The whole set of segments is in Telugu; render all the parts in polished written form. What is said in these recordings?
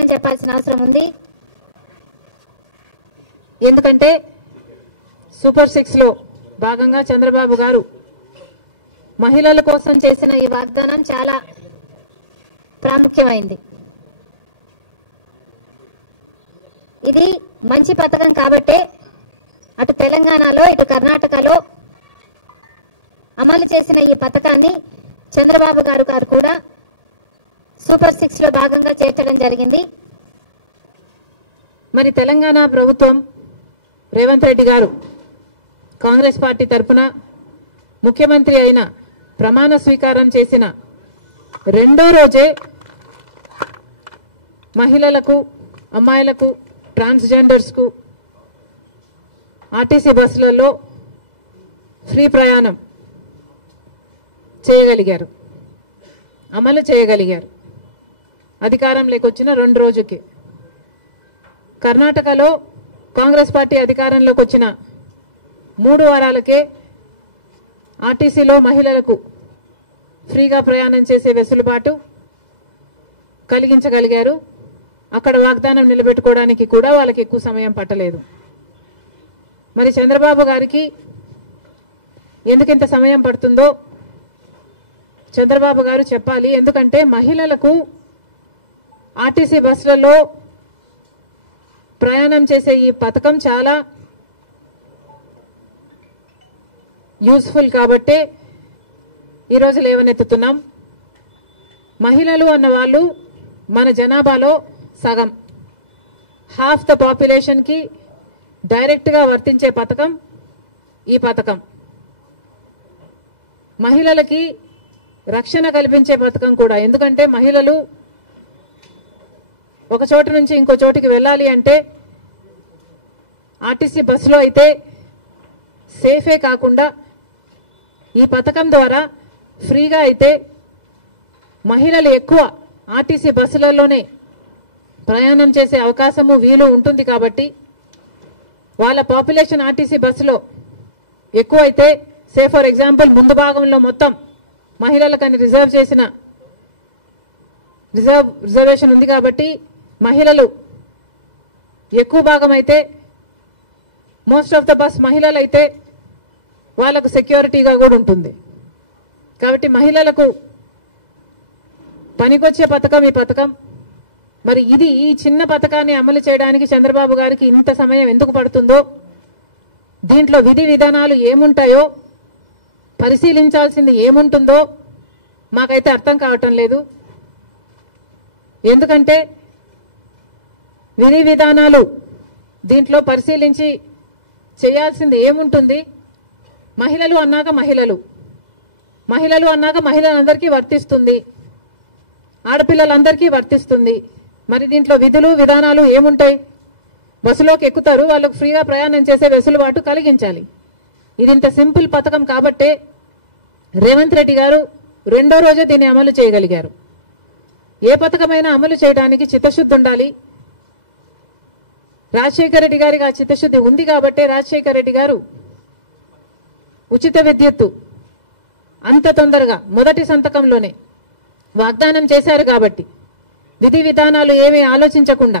సమాధానం చెప్పాల్సిన అవసరం ఉంది. ఎందుకంటే సూపర్ 6 లో భాగంగా చంద్రబాబు గారు మహిళల కోసం చేసిన ఈ వాగ్దానం చాలా ప్రాముఖ్యమైంది. ఇది మంచి పథకం కాబట్టే అటు తెలంగాణలో ఇటు కర్ణాటకలో అమలు చేసిన ఈ పథకాన్ని చంద్రబాబు గారు కూడా సూపర్ 6 లో భాగంగా చేర్చడం జరిగింది. మరి తెలంగాణ ప్రభుత్వం రేవంత్ రెడ్డి గారు కాంగ్రెస్ పార్టీ తరఫున ముఖ్యమంత్రి అయిన ప్రమాణ స్వీకారం చేసిన రెండో రోజే మహిళలకు, అమ్మాయిలకు, ట్రాన్స్జెండర్స్ కు ఆర్టీసీ బస్సులలో ఫ్రీ ప్రయాణం చేయగలిగారు, అమలు చేయగలిగారు. అధికారంలోకి వచ్చిన 2 రోజుకి. కర్ణాటకలో కాంగ్రెస్ పార్టీ అధికారంలోకి వచ్చిన 3 వారాలకే ఆర్టీసీలో మహిళలకు ఫ్రీగా ప్రయాణం చేసే వెసులుబాటు కలిగించగలిగారు. అక్కడ వాగ్దానం నిలబెట్టుకోవడానికి కూడా వాళ్ళకి ఎక్కువ సమయం పట్టలేదు. మరి చంద్రబాబు గారికి ఎందుకింత సమయం పడుతుందో చంద్రబాబు గారు చెప్పాలి. ఎందుకంటే మహిళలకు ఆర్టీసీ బస్సులలో ప్రయాణం చేసే ఈ పథకం చాలా యూస్ఫుల్ కాబట్టే ఈరోజు లేవనెత్తుతున్నాం. మహిళలు అన్న వాళ్ళు మన జనాభాలో సగం, హాఫ్ ద పాపులేషన్ కి డైరెక్ట్ గా వర్తించే పథకం ఈ పథకం. మహిళలకి రక్షణ కల్పించే పథకం కూడా. ఎందుకంటే మహిళలు ఒక చోటు నుంచి ఇంకో చోటికి వెళ్ళాలి అంటే ఆర్టీసీ బస్సులో అయితే సేఫే కాకుండా ఈ పథకం ద్వారా ఫ్రీగా అయితే మహిళలు ఎక్కువ ఆర్టీసీ బస్సులలోనే ప్రయాణం చేసే అవకాశము వీలు ఉంటుంది. కాబట్టి వాళ్ళ పాపులేషన్ ఆర్టీసీ బస్సులో ఎక్కువ అయితే, సే ఫర్ ఎగ్జాంపుల్ ముందు భాగంలో మొత్తం మహిళలకని రిజర్వ్ చేసిన రిజర్వేషన్ ఉంది కాబట్టి మహిళలు ఎక్కువ భాగం అయితే, మోస్ట్ ఆఫ్ ద బస్ మహిళలు అయితే వాళ్ళకు సెక్యూరిటీగా కూడా ఉంటుంది. కాబట్టి మహిళలకు పనికొచ్చే పథకం ఈ పథకం. మరి ఈ చిన్న పథకాన్ని అమలు చేయడానికి చంద్రబాబు గారికి ఇంత సమయం ఎందుకు పడుతుందో, దీంట్లో విధి విధానాలు ఏముంటాయో, పరిశీలించాల్సింది ఏముంటుందో మాకైతే అర్థం కావటం లేదు. ఎందుకంటే విధి విధానాలు దీంట్లో పరిశీలించి చేయాల్సింది ఏముంటుంది? మహిళలు అన్నాక మహిళలందరికీ వర్తిస్తుంది, ఆడపిల్లలందరికీ వర్తిస్తుంది. మరి దీంట్లో విధులు విధానాలు ఏముంటాయి? బస్సులోకి ఎక్కుతారు, వాళ్ళకు ఫ్రీగా ప్రయాణం చేసే వెసులుబాటు కలిగించాలి. ఇది ఇంత సింపుల్ పథకం కాబట్టే రేవంత్ రెడ్డి గారు రెండో రోజే దీన్ని అమలు చేయగలిగారు. ఏ పథకమైనా అమలు చేయడానికి చిత్తశుద్ధి ఉండాలి. రాజశేఖర రెడ్డి గారికి ఆ చిత్తశుద్ధి ఉంది కాబట్టే రాజశేఖర రెడ్డి గారు ఉచిత విద్యుత్తు అంత తొందరగా మొదటి సంతకంలోనే వాగ్దానం చేశారు. కాబట్టి విధి విధానాలు ఏమీ ఆలోచించకుండా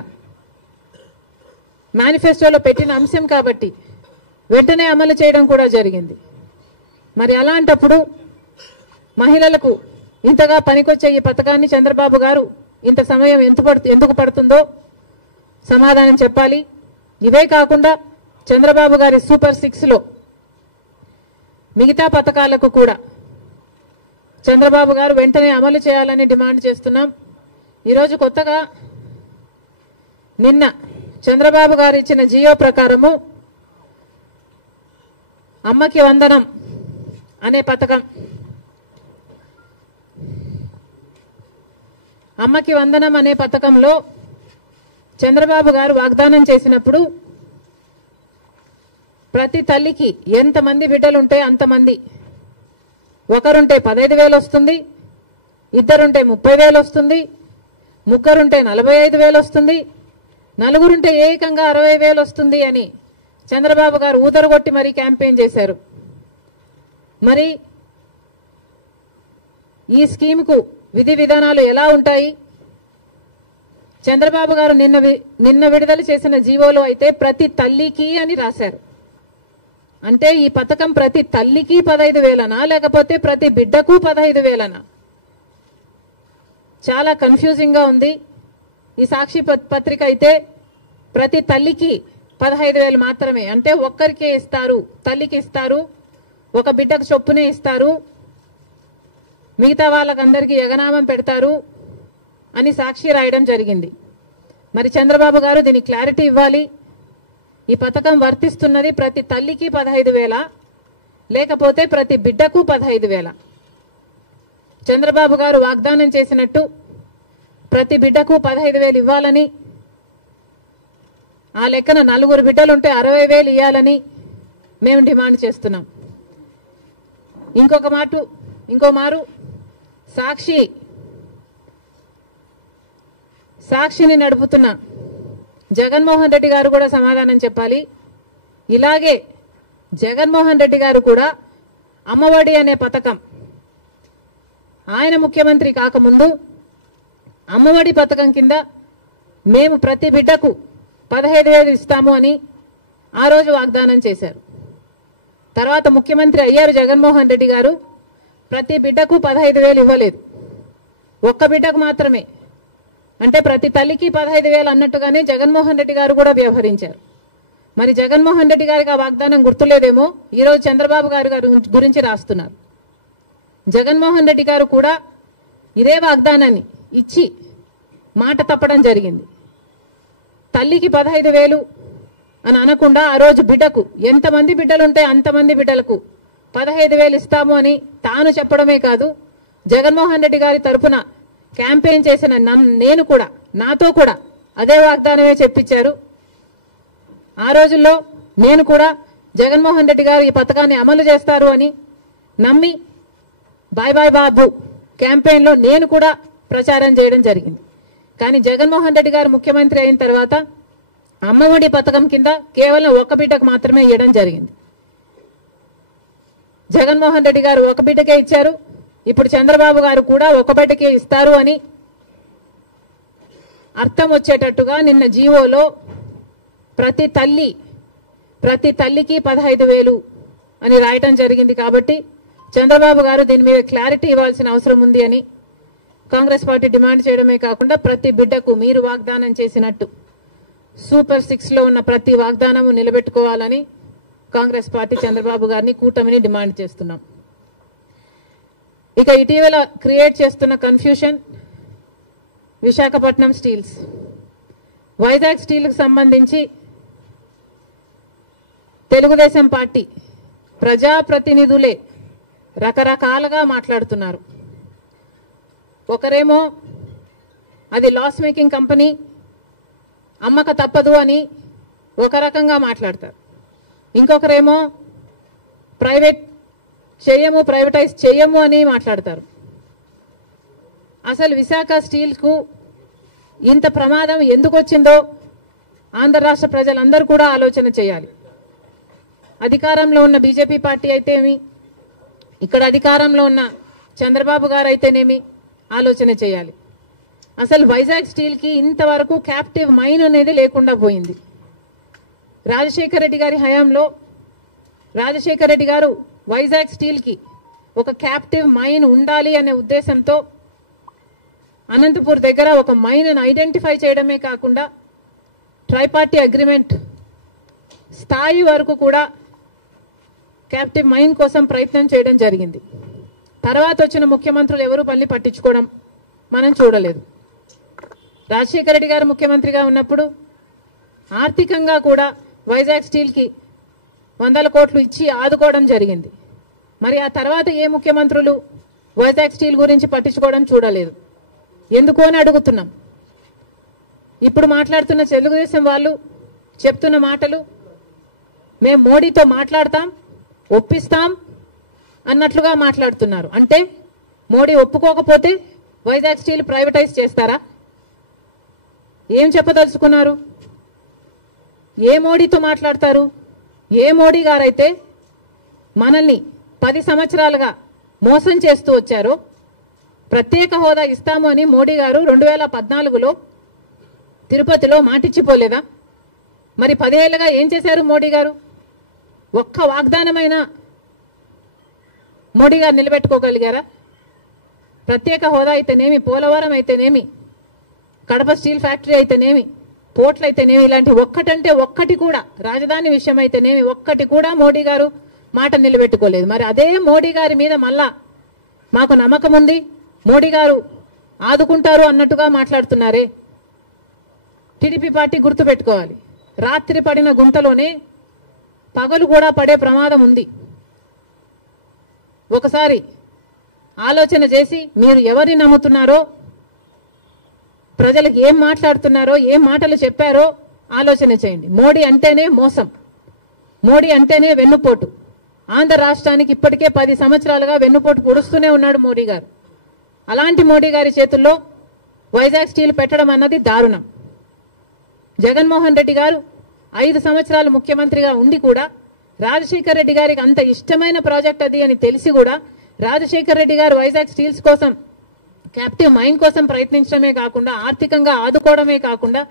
మేనిఫెస్టోలో పెట్టిన అంశం కాబట్టి వెంటనే అమలు చేయడం కూడా జరిగింది. మరి అలాంటప్పుడు మహిళలకు ఇంతగా పనికొచ్చే ఈ పథకాన్ని చంద్రబాబు గారు ఇంత సమయం ఎందుకు పడుతుందో సమాధానం చెప్పాలి. ఇవే కాకుండా చంద్రబాబు గారి సూపర్ 6 లో మిగతా పథకాలకు కూడా చంద్రబాబు గారు వెంటనే అమలు చేయాలని డిమాండ్ చేస్తున్నాం. ఈరోజు కొత్తగా నిన్న చంద్రబాబు గారు ఇచ్చిన జియో ప్రకారము అమ్మకి వందనం అనే పథకం, అమ్మకి వందనం అనే పథకంలో చంద్రబాబు గారు వాగ్దానం చేసినప్పుడు ప్రతి తల్లికి ఎంతమంది బిడ్డలుంటే అంతమంది, ఒకరుంటే 15,000 వస్తుంది, ఇద్దరుంటే 30,000 వస్తుంది, ముగ్గురుంటే 45,000 వస్తుంది, నలుగురుంటే ఏకంగా 60,000 వస్తుంది అని చంద్రబాబు గారు ఊదరగొట్టి మరీ క్యాంపెయిన్ చేశారు. మరి ఈ స్కీమ్కు విధి విధానాలు ఎలా ఉంటాయి? చంద్రబాబు గారు నిన్న విడుదల చేసిన జీవోలో అయితే ప్రతి తల్లికి అని రాశారు. అంటే ఈ పథకం ప్రతి తల్లికి 15,000నా లేకపోతే ప్రతి బిడ్డకు 15,000నా? చాలా కన్ఫ్యూజింగ్ గా ఉంది. ఈ సాక్షి పత్రిక అయితే ప్రతి తల్లికి 15,000 మాత్రమే, అంటే ఒక్కరికే ఇస్తారు, తల్లికి ఇస్తారు, ఒక బిడ్డకు చొప్పునే ఇస్తారు, మిగతా వాళ్ళకందరికీ ఎగనామం పెడతారు అని సాక్షి రాయడం జరిగింది. మరి చంద్రబాబు గారు దీనికి క్లారిటీ ఇవ్వాలి. ఈ పథకం వర్తిస్తున్నది ప్రతి తల్లికి 15,000 లేకపోతే ప్రతి బిడ్డకు 15,000? చంద్రబాబు గారు వాగ్దానం చేసినట్టు ప్రతి బిడ్డకు 15,000 ఇవ్వాలని, ఆ లెక్కన 4 బిడ్డలుంటే 60,000 ఇవ్వాలని మేము డిమాండ్ చేస్తున్నాం. ఇంకో మారు సాక్షిని నడుపుతున్న జగన్మోహన్ రెడ్డి గారు కూడా సమాధానం చెప్పాలి. ఇలాగే జగన్మోహన్ రెడ్డి గారు కూడా అమ్మఒడి అనే పథకం ఆయన ముఖ్యమంత్రి కాకముందు అమ్మఒడి పథకం కింద మేము ప్రతి బిడ్డకు 15,000 ఇస్తాము అని ఆ రోజు వాగ్దానం చేశారు. తర్వాత ముఖ్యమంత్రి అయ్యారు జగన్మోహన్ రెడ్డి గారు, ప్రతి బిడ్డకు 15,000 ఇవ్వలేదు, ఒక్క బిడ్డకు మాత్రమే. అంటే ప్రతి తల్లికి 15,000 అన్నట్టుగానే జగన్మోహన్ రెడ్డి గారు కూడా వ్యవహరించారు. మరి జగన్మోహన్ రెడ్డి గారికి ఆ వాగ్దానం గుర్తులేదేమో ఈరోజు చంద్రబాబు గారు గురించి రాస్తున్నారు. జగన్మోహన్ రెడ్డి గారు కూడా ఇదే వాగ్దానాన్ని ఇచ్చి మాట తప్పడం జరిగింది. తల్లికి 15,000 అని అనకుండా ఆ రోజు బిడ్డకు ఎంతమంది బిడ్డలుంటే అంతమంది బిడ్డలకు 15,000 ఇస్తాము అని తాను చెప్పడమే కాదు, జగన్మోహన్ రెడ్డి గారి తరఫున క్యాంపెయిన్ చేసిన నేను కూడా, నాతో కూడా అదే వాగ్దానమే చెప్పించారు. ఆ రోజుల్లో నేను కూడా జగన్మోహన్ రెడ్డి గారు ఈ పథకాన్ని అమలు చేస్తారు అని నమ్మి బాయ్ బాయ్ బాబు క్యాంపెయిన్ లో నేను కూడా ప్రచారం చేయడం జరిగింది. కానీ జగన్మోహన్ రెడ్డి గారు ముఖ్యమంత్రి అయిన తర్వాత అమ్మఒడి పథకం కింద కేవలం ఒక బిడ్డకు మాత్రమే ఇవ్వడం జరిగింది. జగన్మోహన్ రెడ్డి గారు ఒక బిడ్డకే ఇచ్చారు, ఇప్పుడు చంద్రబాబు గారు కూడా ఒక బిడ్డకే ఇస్తారు అని అర్థం వచ్చేటట్టుగా నిన్న జీవోలో ప్రతి తల్లికి 15,000 అని రాయటం జరిగింది. కాబట్టి చంద్రబాబు గారు దీని మీద క్లారిటీ ఇవ్వాల్సిన అవసరం ఉంది అని కాంగ్రెస్ పార్టీ డిమాండ్ చేయడమే కాకుండా ప్రతి బిడ్డకు మీరు వాగ్దానం చేసినట్టు సూపర్ 6 లో ఉన్న ప్రతి వాగ్దానము నిలబెట్టుకోవాలని కాంగ్రెస్ పార్టీ చంద్రబాబు గారిని, కూటమిని డిమాండ్ చేస్తున్నాం. ఇక ఇటీవల క్రియేట్ చేస్తున్న కన్ఫ్యూషన్ విశాఖపట్నం స్టీల్స్, వైజాగ్ స్టీల్కి సంబంధించి తెలుగుదేశం పార్టీ ప్రజాప్రతినిధులే రకరకాలుగా మాట్లాడుతున్నారు. ఒకరేమో అది లాస్ మేకింగ్ కంపెనీ, అమ్మక తప్పదు అని ఒక రకంగా మాట్లాడతారు. ఇంకొకరేమో ప్రైవేటైజ్ చేయము అని మాట్లాడతారు. అసలు విశాఖ స్టీల్ కు ఇంత ప్రమాదం ఎందుకు వచ్చిందో ఆంధ్ర రాష్ట్ర ప్రజలందరూ కూడా ఆలోచన చేయాలి. అధికారంలో ఉన్న బీజేపీ పార్టీ అయితేమి, ఇక్కడ అధికారంలో ఉన్న చంద్రబాబు గారు అయితేనేమి ఆలోచన చేయాలి. అసలు వైజాగ్ స్టీల్ కి ఇంతవరకు క్యాప్టివ్ మైన్ అనేది లేకుండా పోయింది. రాజశేఖర రెడ్డి గారి హయాంలో రాజశేఖర రెడ్డి గారు వైజాగ్ స్టీల్ కి ఒక క్యాప్టివ్ మైన్ ఉండాలి అనే ఉద్దేశంతో అనంతపూర్ దగ్గర ఒక మైన్ ఐడెంటిఫై చేయడమే కాకుండా ట్రైపార్టీ అగ్రిమెంట్ స్థాయి వరకు కూడా క్యాప్టివ్ మైన్ కోసం ప్రయత్నం చేయడం జరిగింది. తర్వాత వచ్చిన ముఖ్యమంత్రులు ఎవరు పల్లి పట్టించుకోవడం మనం చూడలేదు. రాజశేఖర రెడ్డి గారు ముఖ్యమంత్రిగా ఉన్నప్పుడు ఆర్థికంగా కూడా వైజాగ్ స్టీల్ కి 100 కోట్లు ఇచ్చి ఆదుకోవడం జరిగింది. మరి ఆ తర్వాత ఏ ముఖ్యమంత్రులు వైజాగ్ స్టీల్ గురించి పట్టించుకోవడం చూడలేదు. ఎందుకు అని అడుగుతున్నాం. ఇప్పుడు మాట్లాడుతున్న తెలుగుదేశం వాళ్ళు చెప్తున్న మాటలు, మేము మోడీతో మాట్లాడతాం, ఒప్పిస్తాం అన్నట్లుగా మాట్లాడుతున్నారు. అంటే మోడీ ఒప్పుకోకపోతే వైజాగ్ స్టీల్ ప్రైవేటైజ్ చేస్తారా? ఏం చెప్పదలుచుకున్నారు? ఏ మోడీతో మాట్లాడతారు? ఏ మోడీ గారైతే మనల్ని 10 సంవత్సరాలుగా మోసం చేస్తూ వచ్చారో, ప్రత్యేక హోదా ఇస్తాము అని మోడీ గారు 2014లో తిరుపతిలో మాటిచ్చిపోలేదా? మరి 10 ఏళ్లుగా ఏం చేశారు మోడీ గారు? ఒక్క వాగ్దానమైన మోడీ గారు నిలబెట్టుకోగలిగారా? ప్రత్యేక హోదా అయితేనేమి, పోలవరం అయితేనేమి, కడప స్టీల్ ఫ్యాక్టరీ అయితేనేమి, పోర్ట్లు అయితేనేమి, ఇలాంటి ఒక్కటంటే ఒక్కటి కూడా, రాజధాని విషయం అయితేనేమి ఒక్కటి కూడా మోడీ గారు మాట నిలబెట్టుకోలేదు. మరి అదే మోడీ గారి మీద మళ్ళా మాకు నమ్మకం ఉంది, మోడీ గారు ఆదుకుంటారు అన్నట్టుగా మాట్లాడుతున్నారే. టీడీపీ పార్టీ గుర్తుపెట్టుకోవాలి, రాత్రి పడిన గుంటలోనే పగలు కూడా పడే ప్రమాదం ఉంది. ఒకసారి ఆలోచన చేసి మీరు ఎవరిని నమ్ముతున్నారో, ప్రజలకు ఏం మాట్లాడుతున్నారో, ఏం మాటలు చెప్పారో ఆలోచన చేయండి. మోడీ అంటేనే మోసం, మోడీ అంటేనే వెన్నుపోటు. ఆంధ్ర రాష్ట్రానికి ఇప్పటికే 10 సంవత్సరాలుగా వెన్నుపోటు పొడుస్తూనే ఉన్నాడు మోడీ గారు. అలాంటి మోడీ గారి చేతుల్లో వైజాగ్ స్టీల్ పెట్టడం అన్నది దారుణం. జగన్మోహన్ రెడ్డి గారు 5 సంవత్సరాలు ముఖ్యమంత్రిగా ఉండి కూడా రాజశేఖర్ రెడ్డి గారికి అంత ఇష్టమైన ప్రాజెక్ట్ అది అని తెలిసి కూడా రాజశేఖర్ రెడ్డి గారు వైజాగ్ స్టీల్స్ కోసం, క్యాప్టివ్ మైన్ కోసం ప్రయత్నించడమే కాకుండా, ఆర్థికంగా ఆదుకోవడమే కాకుండా,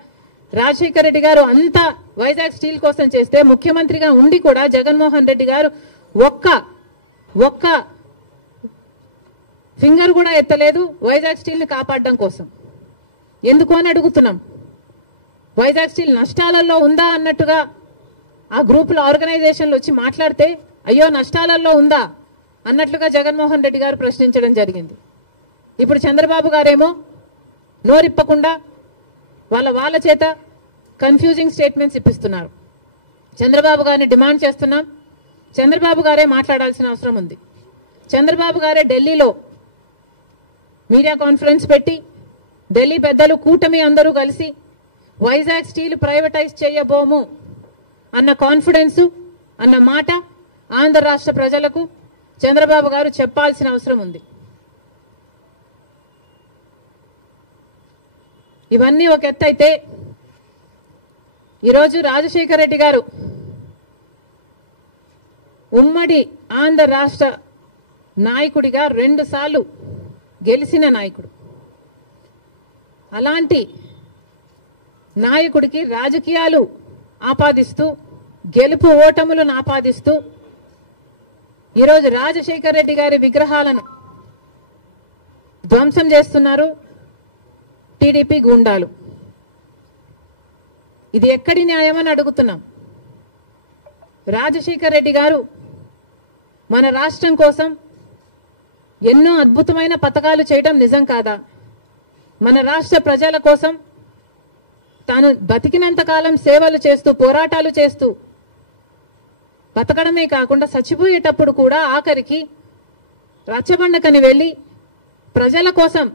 రాజశేఖర్ రెడ్డి గారు అంతా వైజాగ్ స్టీల్ కోసం చేస్తే ముఖ్యమంత్రిగా ఉండి కూడా జగన్మోహన్ రెడ్డి గారు ఒక్క ఫింగర్ కూడా ఎత్తలేదు వైజాగ్ స్టీల్ ని కాపాడడం కోసం. ఎందుకు అని అడుగుతున్నాం. వైజాగ్ స్టీల్ నష్టాలలో ఉందా అన్నట్టుగా ఆ గ్రూపుల ఆర్గనైజేషన్లు వచ్చి మాట్లాడితే, అయ్యో నష్టాలలో ఉందా అన్నట్లుగా జగన్మోహన్ రెడ్డి గారు ప్రశ్నించడం జరిగింది. ఇప్పుడు చంద్రబాబు గారేమో నోరిప్పకుండా వాళ్ళ చేత కన్ఫ్యూజింగ్ స్టేట్మెంట్స్ ఇప్పిస్తున్నారు. చంద్రబాబు గారిని డిమాండ్ చేస్తున్నాం, చంద్రబాబు గారే మాట్లాడాల్సిన అవసరం ఉంది. చంద్రబాబు గారే ఢిల్లీలో మీడియా కాన్ఫరెన్స్ పెట్టి, ఢిల్లీ పెద్దలు కూటమి అందరూ కలిసి వైజాగ్ స్టీల్ ప్రైవేటైజ్ చేయబోము అన్న కాన్ఫిడెన్స్, అన్న మాట ఆంధ్ర రాష్ట్ర ప్రజలకు చంద్రబాబు గారు చెప్పాల్సిన అవసరం ఉంది. ఇవన్నీ ఒక ఎత్తు అయితే, ఈరోజు రాజశేఖర రెడ్డి గారు ఉమ్మడి ఆంధ్ర రాష్ట్ర నాయకుడిగా 2 సార్లు గెలిచిన నాయకుడు. అలాంటి నాయకుడికి రాజకీయాలు ఆపాదిస్తూ, గెలుపు ఓటములను ఆపాదిస్తూ ఈరోజు రాజశేఖర రెడ్డి గారి విగ్రహాలను ధ్వంసం చేస్తున్నారు టీడీపీ గూండాలు. ఇది ఎక్కడి న్యాయమని అడుగుతున్నాం. రాజశేఖర రెడ్డి గారు మన రాష్ట్రం కోసం ఎన్నో అద్భుతమైన పథకాలు చేయడం నిజం కాదా? మన రాష్ట్ర ప్రజల కోసం తాను బతికినంత కాలం సేవలు చేస్తూ, పోరాటాలు చేస్తూ బతకడమే కాకుండా చచ్చిపోయేటప్పుడు కూడా ఆఖరికి రచ్చబండకని వెళ్లి ప్రజల కోసం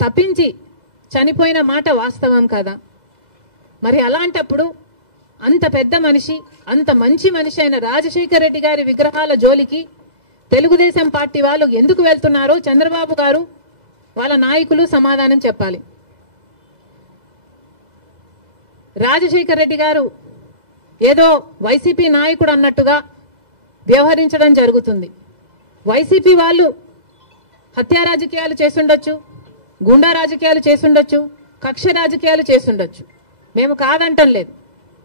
తప్పించి చనిపోయిన మాట వాస్తవం కాదా? మరి అలాంటప్పుడు అంత పెద్ద మనిషి, అంత మంచి మనిషి అయిన రాజశేఖర రెడ్డి గారి విగ్రహాల జోలికి తెలుగుదేశం పార్టీ వాళ్ళు ఎందుకు వెళ్తున్నారో చంద్రబాబు గారు, వాళ్ళ నాయకులు సమాధానం చెప్పాలి. రాజశేఖర రెడ్డి గారు ఏదో వైసీపీ నాయకుడు అన్నట్టుగా వ్యవహరించడం జరుగుతుంది. వైసీపీ వాళ్ళు హత్యా రాజకీయాలు చేసుండొచ్చు, గుండా రాజకీయాలు చేసుండొచ్చు, కక్ష రాజకీయాలు చేసుండొచ్చు, మేము కాదంటం లేదు.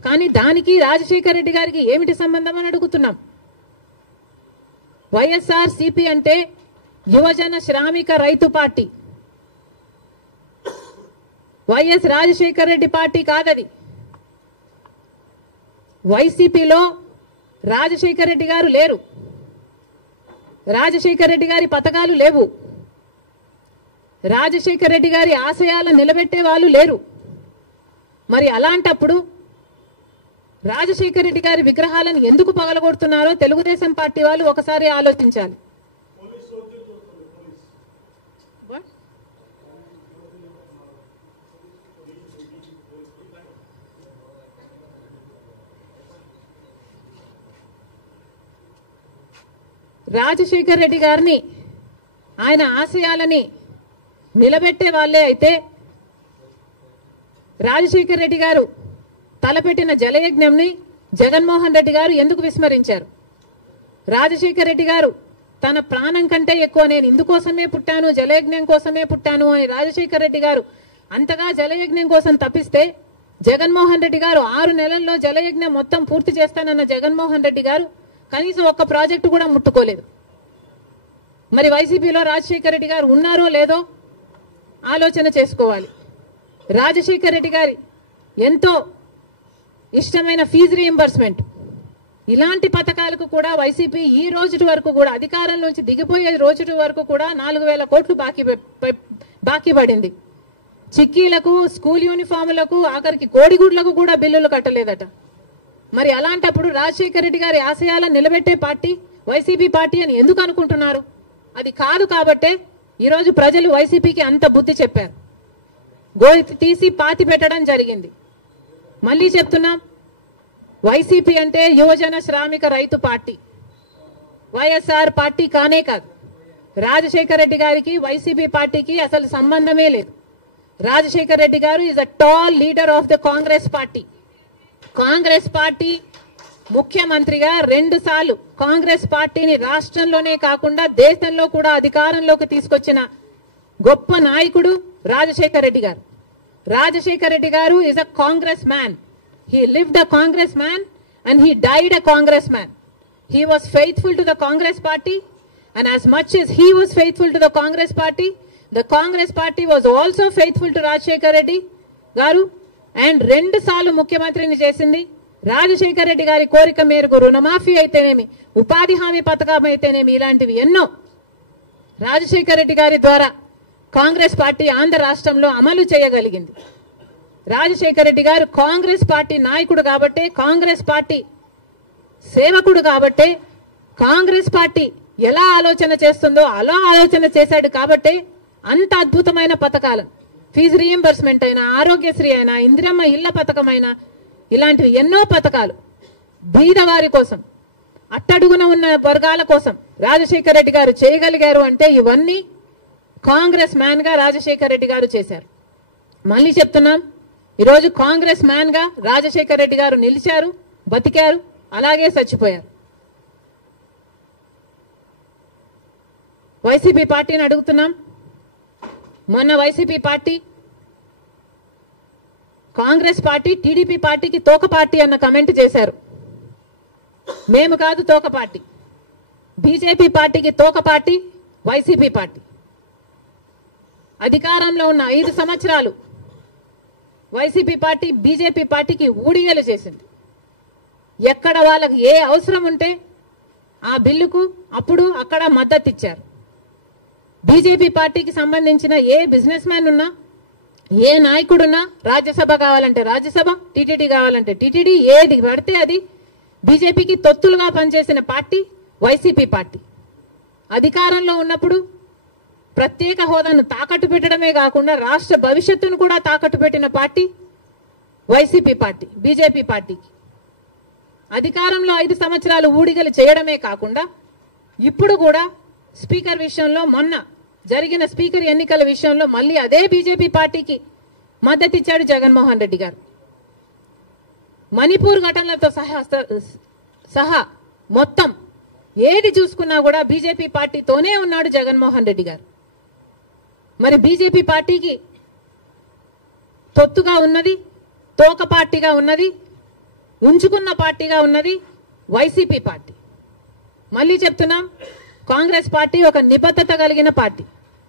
కానీ దానికి రాజశేఖర రెడ్డి గారికి ఏమిటి సంబంధం అని అడుగుతున్నాం. వైఎస్ఆర్ సిపి అంటే యువజన శ్రామిక రైతు party, YS Rajasekhara Reddy party కాదది. వైసీపీలో రాజశేఖర రెడ్డి గారు లేరు, రాజశేఖర రెడ్డి గారి పథకాలు లేవు, రాజశేఖర రెడ్డి గారి ఆశయాలను నిలబెట్టే వాళ్ళు లేరు. మరి అలాంటప్పుడు రాజశేఖర రెడ్డి గారి విగ్రహాలను ఎందుకు పగలగొడుతున్నారో తెలుగుదేశం పార్టీ వాళ్ళు ఒకసారి ఆలోచించాలి. రాజశేఖర రెడ్డి గారిని, ఆయన ఆశయాలని నిలబెట్టే వాళ్ళే అయితే రాజశేఖర రెడ్డి గారు తలపెట్టిన జలయజ్ఞంని జగన్మోహన్ రెడ్డి గారు ఎందుకు విస్మరించారు? రాజశేఖర రెడ్డి గారు తన ప్రాణం కంటే ఎక్కువ నేను ఇందుకోసమే పుట్టాను, జలయజ్ఞం కోసమే పుట్టాను అని రాజశేఖర రెడ్డి గారు అంతగా జలయజ్ఞం కోసం తప్పిస్తే జగన్మోహన్ రెడ్డి గారు 6 నెలల్లో జలయజ్ఞం మొత్తం పూర్తి చేస్తానన్న జగన్మోహన్ రెడ్డి గారు కనీసం ఒక్క ప్రాజెక్టు కూడా ముట్టుకోలేదు. మరి వైసీపీలో రాజశేఖర రెడ్డి గారు ఉన్నారో లేదో ఆలోచన చేసుకోవాలి. రాజశేఖర రెడ్డి గారి ఎంతో ఇష్టమైన ఫీజు రీయింబర్స్మెంట్, ఇలాంటి పథకాలకు కూడా వైసీపీ ఈ రోజు వరకు కూడా అధికారంలోంచి దిగిపోయే రోజు వరకు కూడా 4,000 కోట్లు బాకీ పడింది. చిక్కీలకు, స్కూల్ యూనిఫాములకు, ఆఖరికి కోడిగుడ్లకు కూడా బిల్లులు కట్టలేదట. మరి అలాంటప్పుడు రాజశేఖర రెడ్డి గారి ఆశయాలను నిలబెట్టే పార్టీ వైసీపీ పార్టీ అని ఎందుకు అనుకుంటున్నారు? అది కాదు కాబట్టే ఈరోజు ప్రజలు వైసీపీకి అంత బుద్ధి చెప్పారు. గోయి తీసి పాతి పెట్టడం జరిగింది. మళ్ళీ చెప్తున్నాం, వైసీపీ అంటే యువజన శ్రామిక రైతు పార్టీ, వైఎస్ఆర్ పార్టీ కానే కాదు. రాజశేఖర రెడ్డి గారికి వైసీపీ పార్టీకి అసలు సంబంధమే లేదు. రాజశేఖర రెడ్డి గారు is a tall leader of the Congress party. Congress party ముఖ్యమంత్రిగా 2 సార్లు కాంగ్రెస్ పార్టీని రాష్ట్రంలోనే కాకుండా దేశంలో కూడా అధికారంలోకి తీసుకొచ్చిన గొప్ప నాయకుడు రాజశేఖర రెడ్డి గారు. రాజశేఖర రెడ్డి గారు is a Congress man. He lived a Congress man and he died a Congress man. He was faithful to the Congress party, and as much as he was faithful to the Congress party was also faithful to Rajshekar Reddy garu, and 2 సార్లు ముఖ్యమంత్రిని చేసింది. రాజశేఖర రెడ్డి గారి కోరిక మేరకు రుణమాఫీ అయితేనేమి, ఉపాధి హామీ పథకం అయితేనేమి, ఇలాంటివి ఎన్నో రాజశేఖర రెడ్డి గారి ద్వారా కాంగ్రెస్ పార్టీ ఆంధ్ర రాష్ట్రంలో అమలు చేయగలిగింది. రాజశేఖర రెడ్డి గారు కాంగ్రెస్ పార్టీ నాయకుడు కాబట్టే, కాంగ్రెస్ పార్టీ సేవకుడు కాబట్టే, కాంగ్రెస్ పార్టీ ఎలా ఆలోచన చేస్తుందో అలా ఆలోచన చేశాడు కాబట్టే అంత అద్భుతమైన పథకాలు, ఫీజు రీయింబర్స్మెంట్ అయినా, ఆరోగ్యశ్రీ అయినా, ఇందిరమ్మ ఇళ్ల పథకం అయినా, ఇలాంటివి ఎన్నో పథకాలు బీదవారి కోసం, అట్టడుగున ఉన్న వర్గాల కోసం రాజశేఖర రెడ్డి గారు చేయగలిగారు అంటే ఇవన్నీ కాంగ్రెస్ మ్యాన్ గా రాజశేఖర రెడ్డి గారు చేశారు. మళ్ళీ చెప్తున్నాం, ఈరోజు కాంగ్రెస్ మ్యాన్ గా రాజశేఖర రెడ్డి గారు నిలిచారు, బతికారు, అలాగే చచ్చిపోయారు. వైసీపీ పార్టీని అడుగుతున్నాం, మొన్న YCP party Congress party TDP పార్టీకి తోక పార్టీ అన్న కమెంట్ చేశారు. మేము కాదు తోక పార్టీ, బీజేపీ పార్టీకి తోక పార్టీ వైసీపీ పార్టీ. అధికారంలో ఉన్న 5 సంవత్సరాలు వైసీపీ పార్టీ బీజేపీ పార్టీకి ఊడిగలు చేసింది. ఎక్కడ వాళ్ళకి ఏ అవసరం ఉంటే ఆ బిల్లుకు అప్పుడు అక్కడ మద్దతు ఇచ్చారు. బీజేపీ పార్టీకి సంబంధించిన ఏ బిజినెస్ మ్యాన్ ఉన్నా, ఏ నాయకుడున్నా, రాజ్యసభ కావాలంటే రాజ్యసభ, టీటీడీ కావాలంటే టీటీడీ, ఏది పడితే అది బీజేపీకి తొత్తులుగా పనిచేసిన పార్టీ వైసీపీ పార్టీ. అధికారంలో ఉన్నప్పుడు ప్రత్యేక హోదాను తాకట్టు పెట్టడమే కాకుండా రాష్ట్ర భవిష్యత్తును కూడా తాకట్టు పెట్టిన పార్టీ వైసీపీ పార్టీ. బీజేపీ పార్టీకి అధికారంలో 5 సంవత్సరాలు ఊడిగలు చేయడమే కాకుండా ఇప్పుడు కూడా స్పీకర్ విషయంలో, మొన్న జరిగిన స్పీకర్ ఎన్నికల విషయంలో మళ్ళీ అదే బీజేపీ పార్టీకి మద్దతు ఇచ్చాడు జగన్మోహన్ రెడ్డి గారు. మణిపూర్ ఘటనలతో సహా మొత్తం ఏది చూసుకున్నా కూడా బీజేపీ పార్టీతోనే ఉన్నాడు జగన్మోహన్ రెడ్డి గారు. మరి బీజేపీ పార్టీకి తొత్తుగా ఉన్నది, తోక పార్టీగా ఉన్నది, ఉంచుకున్న పార్టీగా ఉన్నది వైసీపీ పార్టీ. మళ్ళీ చెప్తున్నాం, కాంగ్రెస్ పార్టీ ఒక నిబద్ధత కలిగిన పార్టీ,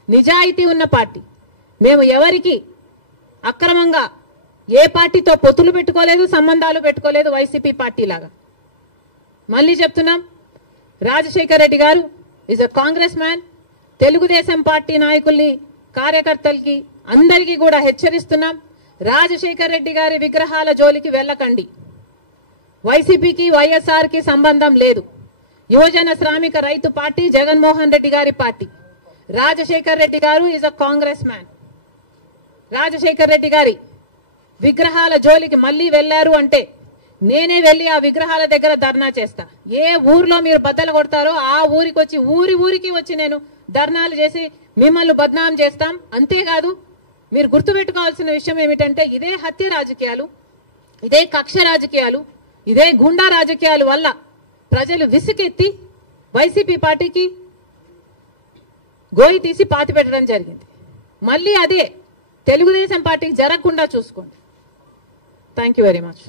నిజాయితీ ఉన్న పార్టీ. మేము ఎవరికి అక్రమంగా ఏ పార్టీతో పొత్తులు పెట్టుకోలేదు, సంబంధాలు పెట్టుకోలేదు వైసీపీ పార్టీ లాగా. మళ్ళీ చెప్తున్నాం, రాజశేఖర రెడ్డి గారు is a Congress man. Telugu Desam party నాయకుల్ని, కార్యకర్తలకి, అందరికీ కూడా హెచ్చరిస్తున్నాం, రాజశేఖర రెడ్డి గారి విగ్రహాల జోలికి వెళ్ళకండి. వైసీపీకి వైఎస్ఆర్ కి సంబంధం లేదు. యువజన శ్రామిక రైతు పార్టీ జగన్మోహన్ రెడ్డి గారి పార్టీ. రాజశేఖర రెడ్డి గారు is a Congress man. Rajasekhara Reddy గారి విగ్రహాల జోలికి మళ్ళీ వెళ్లారు అంటే నేనే వెళ్లి ఆ విగ్రహాల దగ్గర ధర్నా చేస్తా. ఏ ఊర్లో మీరు బద్దలు కొడతారో ఆ ఊరికి వచ్చి, ఊరికి వచ్చి నేను ధర్నాలు చేసి మిమ్మల్ని బద్నాం చేస్తాం. అంతేకాదు, మీరు గుర్తుపెట్టుకోవాల్సిన విషయం ఏమిటంటే ఇదే హత్య రాజకీయాలు, ఇదే కక్ష రాజకీయాలు, ఇదే గుండా రాజకీయాల వల్ల ప్రజలు విసుకెత్తి వైసీపీ పార్టీకి గోయి తీసి పాతి పెట్టడం జరిగింది. మళ్ళీ అదే తెలుగుదేశం పార్టీకి జరగకుండా చూసుకోండి. Thank you very much.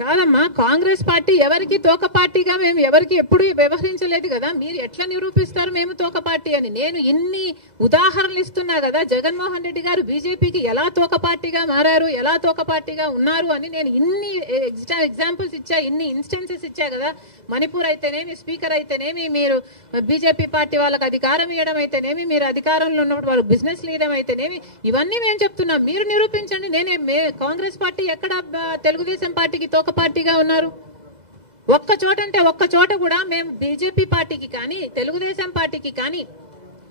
కాదమ్మా, కాంగ్రెస్ పార్టీ ఎవరికి తోక పార్టీగా మేము ఎవరికి ఎప్పుడు వ్యవహరించలేదు కదా. మీరు ఎట్లా నిరూపిస్తారు మేము తోక పార్టీ అని? నేను ఇన్ని ఉదాహరణలు ఇస్తున్నా కదా. జగన్మోహన్ రెడ్డి గారు బీజేపీకి ఎలా తోక పార్టీగా మారారు, ఎలా తోక పార్టీగా ఉన్నారు అని నేను ఇన్ని ఎగ్జాంపుల్స్ ఇచ్చా, ఇన్ని ఇన్స్టెన్సెస్ ఇచ్చా కదా. మణిపూర్ అయితేనేమి, స్పీకర్ అయితేనేమి, మీరు బీజేపీ పార్టీ వాళ్ళకి అధికారం ఇవ్వడం అయితేనేమి, మీరు అధికారంలో ఉన్నప్పుడు వాళ్ళు బిజినెస్ లీడర్ అయితేనేమి, ఇవన్నీ మేము చెప్తున్నాం. మీరు నిరూపించండి. కాంగ్రెస్ పార్టీ ఎక్కడ తెలుగుదేశం పార్టీకి తోక పార్టీగా ఉన్నారు? ఒక్క చోట అంటే ఒక్క చోట కూడా మేము బీజేపీ పార్టీకి కానీ, తెలుగుదేశం పార్టీకి కానీ,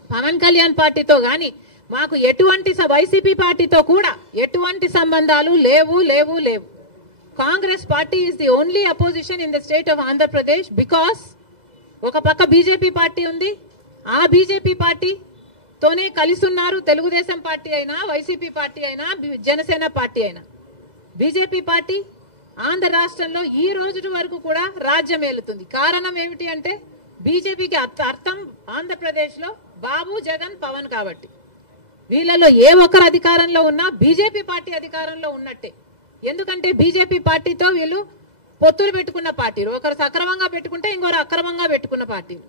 పవన్ కళ్యాణ్ పార్టీతో కానీ మాకు ఎటువంటి వైసీపీ పార్టీతో కూడా ఎటువంటి సంబంధాలు లేవు లేవు లేవు. Congress party is the only opposition in the state of Andhra Pradesh. Because ఒక పక్క బీజేపీ పార్టీ ఉంది, ఆ బీజేపీ పార్టీతోనే కలిసి ఉన్నారు తెలుగుదేశం పార్టీ అయినా, వైసీపీ పార్టీ అయినా, జనసేన పార్టీ అయినా. బీజేపీ పార్టీ ఆంధ్ర రాష్ట్రంలో ఈ రోజు వరకు కూడా రాజ్యం ఏలుతుంది. కారణం ఏమిటి అంటే బీజేపీకి అర్థం ఆంధ్రప్రదేశ్ లో బాబు, జగన్, పవన్ కాబట్టి. వీళ్ళలో ఏ ఒక్కరు అధికారంలో ఉన్నా బీజేపీ పార్టీ అధికారంలో ఉన్నట్టే. ఎందుకంటే బీజేపీ పార్టీతో వీళ్ళు పొత్తులు పెట్టుకున్న పార్టీలు. ఒకరు సక్రమంగా పెట్టుకుంటే ఇంకొకరు అక్రమంగా పెట్టుకున్న పార్టీలు,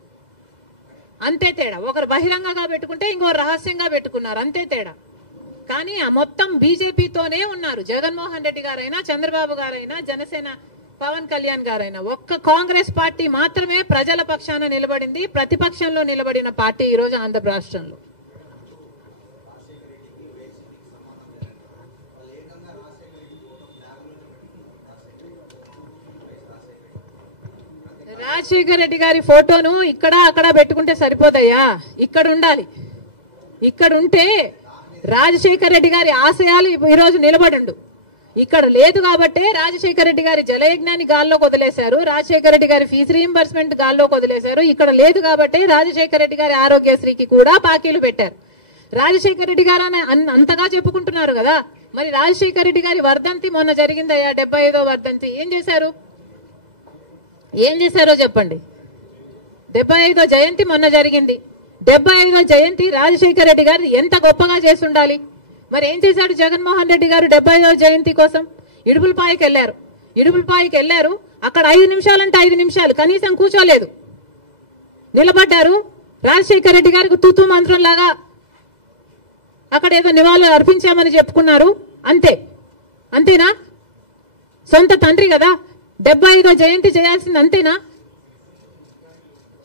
అంతే తేడా. ఒకరు బహిరంగంగా పెట్టుకుంటే ఇంకొకరు రహస్యంగా పెట్టుకున్నారు, అంతే తేడా. కానీ ఆ మొత్తం బీజేపీతోనే ఉన్నారు. జగన్మోహన్ రెడ్డి గారైనా, చంద్రబాబు గారైనా, జనసేన పవన్ కళ్యాణ్ గారైనా. ఒక్క కాంగ్రెస్ పార్టీ మాత్రమే ప్రజల పక్షాన నిలబడింది, ప్రతిపక్షంలో నిలబడిన పార్టీ ఈ రోజు ఆంధ్ర రాష్ట్రంలో. రాజశేఖర రెడ్డి గారి ఫోటోను ఇక్కడ అక్కడ పెట్టుకుంటే సరిపోతాయా? ఇక్కడ ఉండాలి. ఇక్కడ ఉంటే రాజశేఖర రెడ్డి గారి ఆశయాలు ఈరోజు నిలబడిండు. ఇక్కడ లేదు కాబట్టే రాజశేఖర రెడ్డి గారి జలయజ్ఞాన్ని గాల్లోకి వదిలేశారు, రాజశేఖర రెడ్డి గారి ఫీజు రీయింబర్స్మెంట్ గాల్లోకి వదిలేశారు. ఇక్కడ లేదు కాబట్టే రాజశేఖర రెడ్డి గారి ఆరోగ్యశ్రీకి కూడా బాకీలు పెట్టారు. రాజశేఖర రెడ్డి గారు అంతగా చెప్పుకుంటున్నారు కదా. మరి రాజశేఖర రెడ్డి గారి వర్ధంతి మొన్న జరిగిందయ్యా, 75వ వర్ధంతి. ఏం చేశారో చెప్పండి. 75వ జయంతి మొన్న జరిగింది. 75వ జయంతి రాజశేఖర రెడ్డి గారు ఎంత గొప్పగా చేసి ఉండాలి. మరి ఏం చేశాడు జగన్మోహన్ రెడ్డి గారు 75వ జయంతి కోసం? ఇడుపులపాయకి వెళ్ళారు. అక్కడ 5 నిమిషాలంటే 5 నిమిషాలు కనీసం కూర్చోలేదు, నిలబడ్డారు. రాజశేఖర రెడ్డి గారికి తూతూ మంత్రం లాగా అక్కడ ఏదో నివాళులు అర్పించామని చెప్పుకున్నారు, అంతేనా? సొంత తండ్రి కదా, 75వ జయంతి చేయాల్సింది, అంతేనా?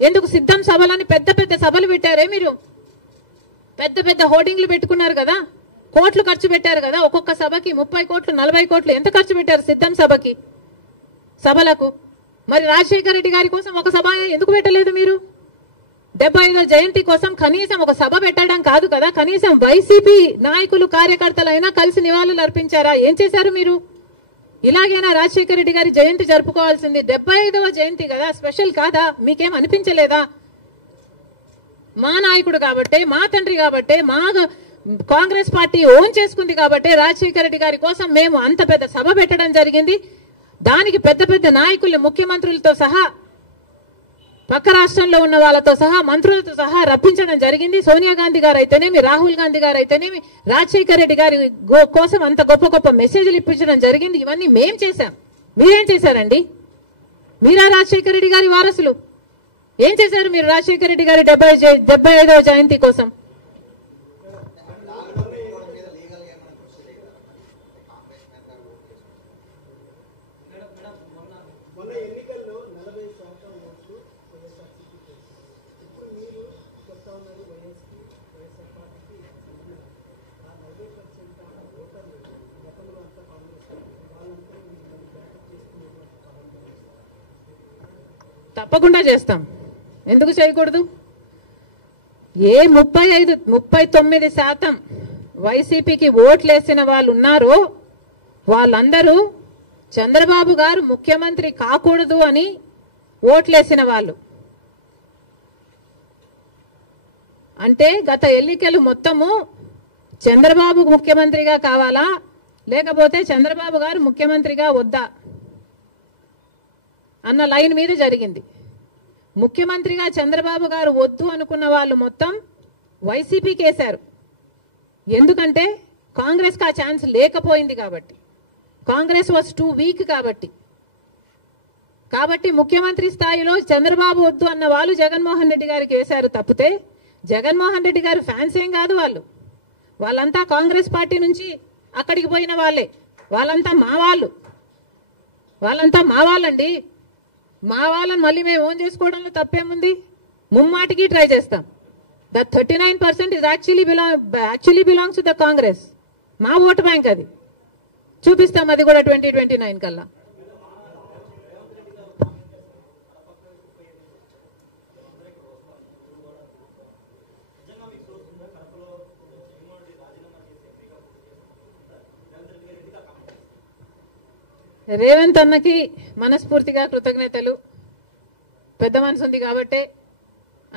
ఎందుకు సిద్ధం సభలని పెద్ద పెద్ద సభలు పెట్టారే మీరు? పెద్ద పెద్ద హోర్డింగ్లు పెట్టుకున్నారు కదా, కోట్లు ఖర్చు పెట్టారు కదా. ఒక్కొక్క సభకి 30 కోట్లు 40 కోట్లు ఎంత ఖర్చు పెట్టారు సిద్ధం సభలకు? మరి రాజశేఖర రెడ్డి గారి కోసం ఒక సభ ఎందుకు పెట్టలేదు మీరు? 75వ జయంతి కోసం కనీసం ఒక సభ పెట్టడం కాదు కదా, కనీసం వైసీపీ నాయకులు కార్యకర్తలైనా కలిసి నివాళులు అర్పించారా? ఏం చేశారు మీరు? ఇలాగైనా రాజశేఖర రెడ్డి గారి జయంతి జరుపుకోవాల్సింది. 75వ జయంతి కదా, స్పెషల్ కాదా? మీకేం అనిపించలేదా? మా నాయకుడు కాబట్టే, మా తండ్రి కాబట్టే, మా కాంగ్రెస్ పార్టీ ఓన్ చేసుకుంది కాబట్టే రాజశేఖర రెడ్డి గారి కోసం మేము అంత పెద్ద సభ పెట్టడం జరిగింది. దానికి పెద్ద పెద్ద నాయకులు, ముఖ్యమంత్రులతో సహా, పక్క రాష్ట్రంలో ఉన్న వాళ్ళతో సహా, మంత్రులతో సహా రప్పించడం జరిగింది. సోనియా గాంధీ గారు అయితేనేమి, రాహుల్ గాంధీ గారు అయితేనేమి, రాజశేఖర రెడ్డి గారి కోసం అంత గొప్ప గొప్ప మెసేజ్లు ఇప్పించడం జరిగింది. ఇవన్నీ మేం చేశాం. మీరేం చేశారండి? మీరా రాజశేఖర రెడ్డి గారి వారసులు? ఏం చేశారు మీరు రాజశేఖర రెడ్డి గారి 75వ జయంతి కోసం? తప్పకుండా చేస్తాం, ఎందుకు చేయకూడదు? ఏ 39% వైసీపీకి ఓట్లేసిన వాళ్ళు ఉన్నారో వాళ్ళందరూ చంద్రబాబు గారు ముఖ్యమంత్రి కాకూడదు అని ఓట్లేసిన వాళ్ళు. అంటే గత ఎన్నికలు మొత్తము చంద్రబాబు ముఖ్యమంత్రిగా కావాలా లేకపోతే చంద్రబాబు గారు ముఖ్యమంత్రిగా వద్దా అన్న లైన్ మీద జరిగింది. ముఖ్యమంత్రిగా చంద్రబాబు గారు వద్దు అనుకున్న వాళ్ళు మొత్తం వైసీపీకి వేశారు. ఎందుకంటే కాంగ్రెస్కి ఆ ఛాన్స్ లేకపోయింది కాబట్టి, కాంగ్రెస్ వాజ్ టూ వీక్ కాబట్టి ముఖ్యమంత్రి స్థాయిలో చంద్రబాబు వద్దు అన్న వాళ్ళు జగన్మోహన్ రెడ్డి గారికి వేశారు తప్పితే జగన్మోహన్ రెడ్డి గారు ఫ్యాన్స్ ఏం కాదు. వాళ్ళంతా కాంగ్రెస్ పార్టీ నుంచి అక్కడికి పోయిన వాళ్ళే. వాళ్ళంతా మా వాళ్ళండి. మా వాళ్ళని మళ్ళీ మేము ఓన్ చేసుకోవడంలో తప్పేముంది? ముమ్మాటికి ట్రై చేస్తాం. The 39% is actually belongs to the Congress. మా ఓటు బ్యాంక్ అది. చూపిస్తాం అది కూడా 2029 కల్లా. రేవంత్ అన్నకి మనస్ఫూర్తిగా కృతజ్ఞతలు. పెద్ద మనసు ఉంది కాబట్టే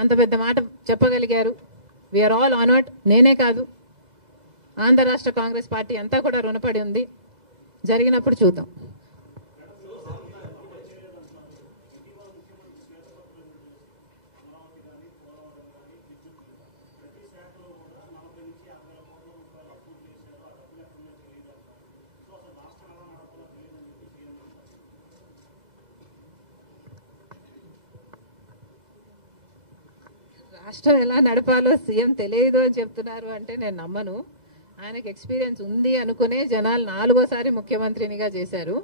అంత పెద్ద మాట చెప్పగలిగారు. We are all honoured. నేనే కాదు, ఆంధ్ర రాష్ట్ర కాంగ్రెస్ పార్టీ అంతా కూడా రుణపడి ఉంది. జరిగినప్పుడు చూద్దాం. రాష్ట్రం ఎలా నడపాలో సీఎం తెలియదు అని చెప్తున్నారు అంటే నేను నమ్మను. ఆయనకు ఎక్స్పీరియన్స్ ఉంది అనుకునే జనాలు 4వ ముఖ్యమంత్రినిగా చేశారు.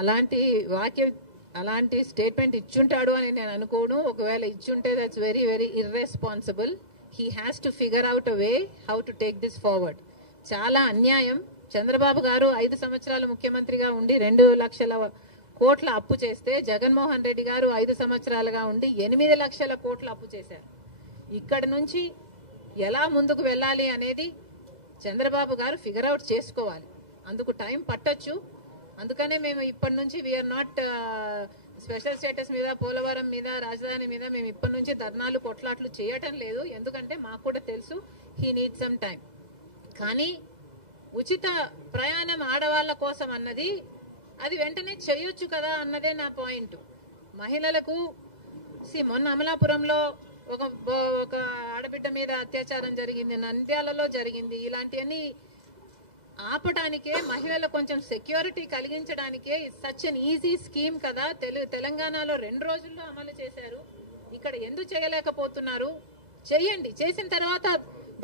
అలాంటి స్టేట్మెంట్ ఇచ్చుంటాడు అని నేను అనుకోను. ఒకవేళ ఇచ్చుంటే that's very very irresponsible. He has to figure out a way how to take this forward. చాలా అన్యాయం. చంద్రబాబు గారు 5 సంవత్సరాలు ముఖ్యమంత్రిగా ఉండి 2 లక్షల కోట్ల అప్పు చేస్తే జగన్మోహన్ రెడ్డి గారు 5 సంవత్సరాలుగా ఉండి 8 లక్షల కోట్ల అప్పు చేశారు. ఇక్కడ నుంచి ఎలా ముందుకు వెళ్ళాలి అనేది చంద్రబాబు గారు ఫిగర్ అవుట్ చేసుకోవాలి. అందుకు టైం పట్టొచ్చు. అందుకనే మేము ఇప్పటి నుంచి వీఆర్ నాట్ స్పెషల్ స్టేటస్ మీద, పోలవరం మీద, రాజధాని మీద మేము ఇప్పటి నుంచి ధర్నాలు కొట్లాట్లు చేయటం లేదు. ఎందుకంటే మాకు కూడా తెలుసు హీ నీడ్ సమ్ టైం. కానీ ఉచిత ప్రయాణం ఆడవాళ్ళ కోసం అన్నది అది వెంటనే చేయొచ్చు కదా అన్నదే నా పాయింట్. మహిళలకు మొన్న అమలాపురంలో ఒక ఆడబిడ్డ మీద అత్యాచారం జరిగింది, నంద్యాలలో జరిగింది. ఇలాంటివన్నీ ఆపడానికే, మహిళలకు కొంచెం సెక్యూరిటీ కలిగించడానికే సచ్ అన్ ఈజీ స్కీమ్ కదా. తెలంగాణలో 2 రోజుల్లో అమలు చేశారు. ఇక్కడ ఎందుకు చేయలేకపోతున్నారు? చేయండి. చేసిన తర్వాత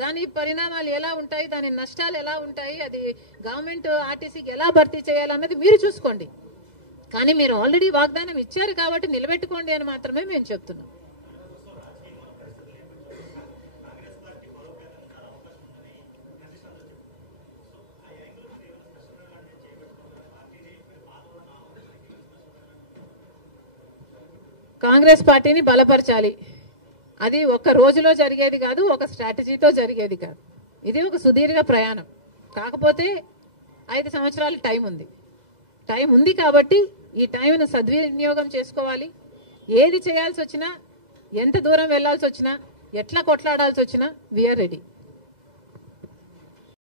దాని పరిణామాలు ఎలా ఉంటాయి, దాని నష్టాలు ఎలా ఉంటాయి, అది గవర్నమెంట్ ఆర్టీసీకి ఎలా భర్తీ చేయాలన్నది మీరు చూసుకోండి. కానీ మీరు ఆల్రెడీ వాగ్దానం ఇచ్చారు కాబట్టి నిలబెట్టుకోండి అని మాత్రమే మేము చెప్తున్నాం. కాంగ్రెస్ పార్టీని బలపరచాలి. అది ఒక్క రోజులో జరిగేది కాదు, ఒక స్ట్రాటజీతో జరిగేది కాదు. ఇది ఒక సుదీర్ఘ ప్రయాణం. కాకపోతే 5 సంవత్సరాలు టైం ఉంది కాబట్టి ఈ టైంను సద్వినియోగం చేసుకోవాలి. ఏది చేయాల్సి వచ్చినా, ఎంత దూరం వెళ్లాల్సి వచ్చినా, ఎట్లా కొట్లాడాల్సి వచ్చినా వీఆర్ రెడీ.